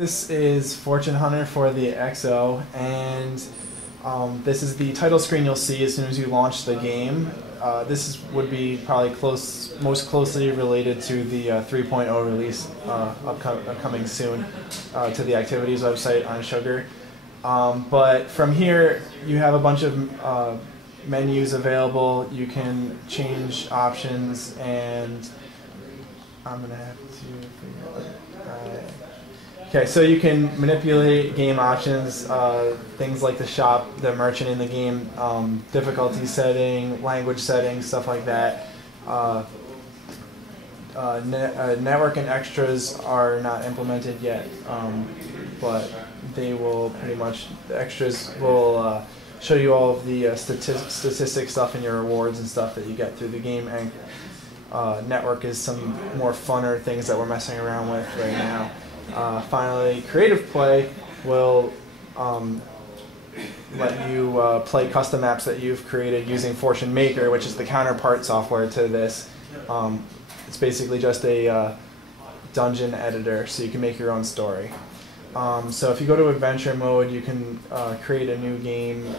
This is Fortune Hunter for the XO, and this is the title screen you'll see as soon as you launch the game. Would be probably most closely related to the 3.0 release upcoming soon to the activities website on Sugar. But from here, you have a bunch of menus available. You can change options, and I'm gonna have to figure out. Okay, so you can manipulate game options, things like the shop, the merchant in the game, difficulty setting, language setting, stuff like that. Network and extras are not implemented yet, but they will pretty much, the extras will show you all of the statistic stuff and your rewards and stuff that you get through the game, and network is some more funner things that we're messing around with right now. Finally, Creative Play will let you play custom maps that you've created using Fortune Maker, which is the counterpart software to this. It's basically just a dungeon editor, so you can make your own story. So if you go to Adventure Mode, you can create a new game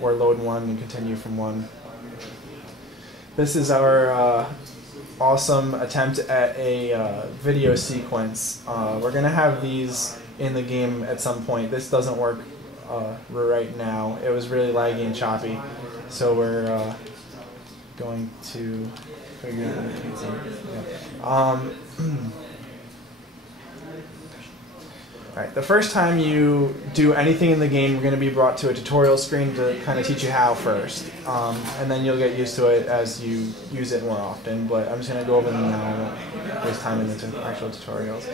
or load one and continue from one. This is our awesome attempt at a video sequence. We're going to have these in the game at some point. This doesn't work right now. It was really laggy and choppy, so we're going to figure it out. Alright, the first time you do anything in the game, you're going to be brought to a tutorial screen to kind of teach you how first. And then you'll get used to it as you use it more often, but I'm just going to go over them now. I won't waste time in the actual tutorials.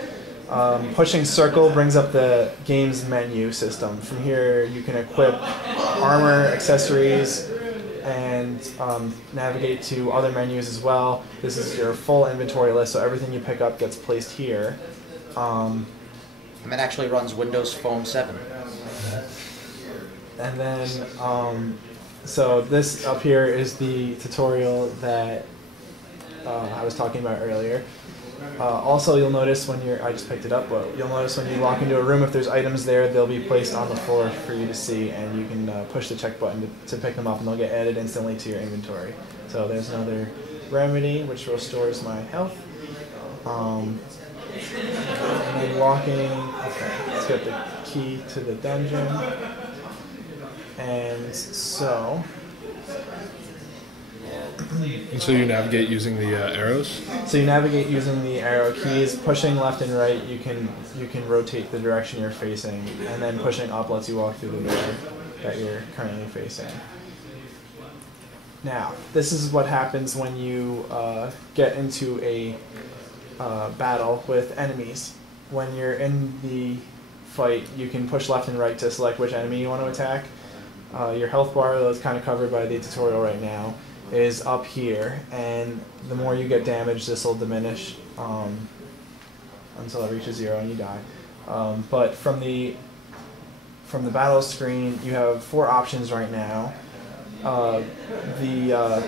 Pushing circle brings up the game's menu system. From here you can equip armor, accessories, and navigate to other menus as well. This is your full inventory list, so everything you pick up gets placed here. And it actually runs Windows Phone 7. And then, so this up here is the tutorial that I was talking about earlier. Also, you'll notice when I just picked it up, but you'll notice when you walk into a room, if there's items there, they'll be placed on the floor for you to see, and you can push the check button to pick them up, and they'll get added instantly to your inventory. So there's another remedy, which restores my health. And then walking, okay, let's get the key to the dungeon. And so... And so you navigate using the arrows? So you navigate using the arrow keys. Pushing left and right, you can rotate the direction you're facing. And then pushing up lets you walk through the door that you're currently facing. Now, this is what happens when you get into a battle with enemies. When you're in the fight, you can push left and right to select which enemy you want to attack. Your health bar, that's kind of covered by the tutorial right now, is up here, and the more you get damaged, this will diminish until it reaches 0 and you die. But from the battle screen, you have 4 options right now. The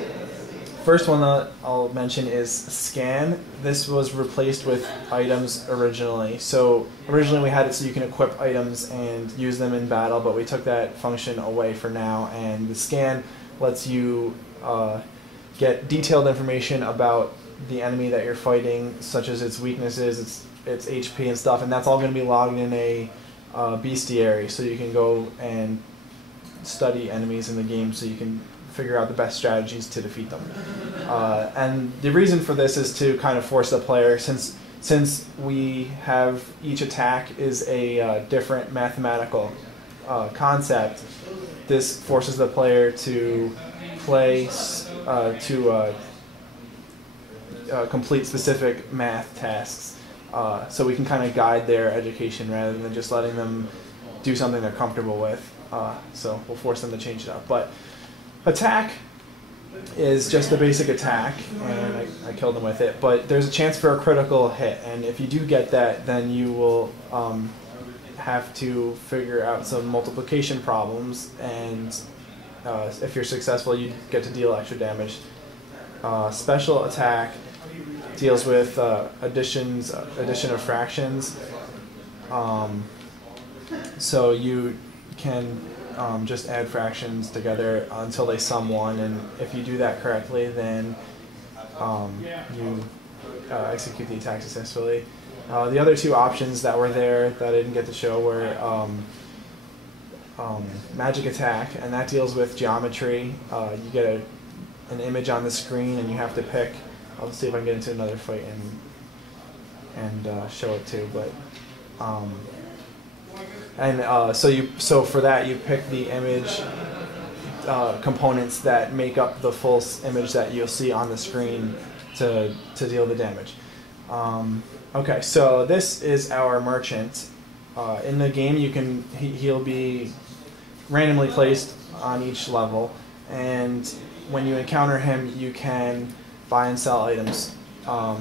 first one that I'll mention is scan. This was replaced with items originally. So originally we had it so you can equip items and use them in battle, but we took that function away for now, and the scan lets you get detailed information about the enemy that you're fighting, such as its weaknesses, its HP and stuff, and that's all going to be logged in a bestiary, so you can go and study enemies in the game so you can figure out the best strategies to defeat them. And the reason for this is to kind of force the player, since we have each attack is a different mathematical concept, this forces the player to play complete specific math tasks, so we can kind of guide their education rather than just letting them do something they're comfortable with. So we'll force them to change it up. But attack is just a basic attack, and I killed them with it, but there's a chance for a critical hit, and if you do get that, then you will have to figure out some multiplication problems, and if you're successful, you get to deal extra damage. Special attack deals with addition of fractions. So you can just add fractions together until they sum 1, and if you do that correctly, then you execute the attack successfully. The other two options that were there that I didn't get to show were magic attack, and that deals with geometry. You get an image on the screen, and you have to pick. I'll see if I can get into another fight and show it too. But so for that you pick the image components that make up the full image that you'll see on the screen to deal the damage. Okay, so this is our merchant. In the game, he'll be randomly placed on each level, and when you encounter him, you can buy and sell items.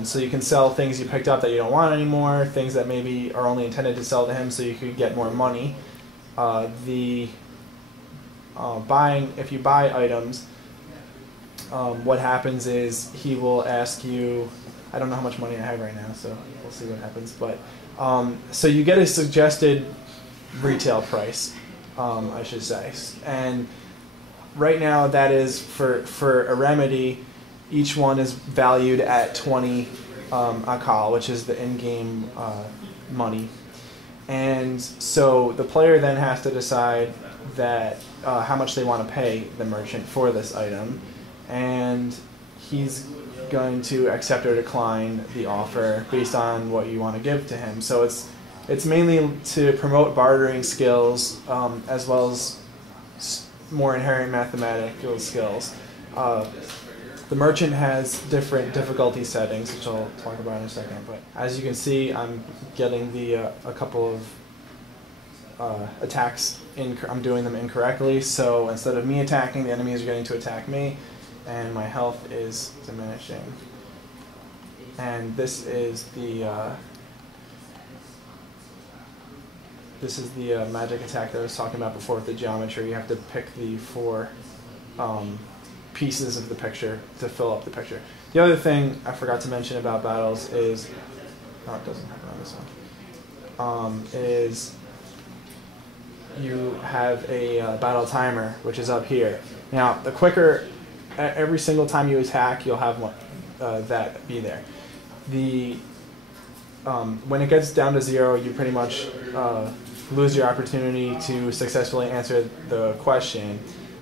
So you can sell things you picked up that you don't want anymore, things that maybe are only intended to sell to him so you could get more money. If you buy items, what happens is he will ask you, I don't know how much money I have right now, so we'll see what happens, but so you get a suggested retail price, I should say, and right now that is for a remedy. Each one is valued at 20 akal, which is the in-game money. And so the player then has to decide that how much they want to pay the merchant for this item, and he's going to accept or decline the offer based on what you want to give to him. So it's mainly to promote bartering skills as well as more inherent mathematical skills. The merchant has different difficulty settings, which I'll talk about in a second. But as you can see, I'm getting a couple of attacks. I'm doing them incorrectly. So instead of me attacking, the enemies are getting to attack me, and my health is diminishing. And this is the magic attack that I was talking about before with the geometry. You have to pick the 4 pieces of the picture to fill up the picture. The other thing I forgot to mention about battles is, it doesn't happen on this one, is you have a battle timer, which is up here. Now, the quicker, every single time you attack, you'll have one, that be there. When it gets down to 0, you pretty much lose your opportunity to successfully answer the question.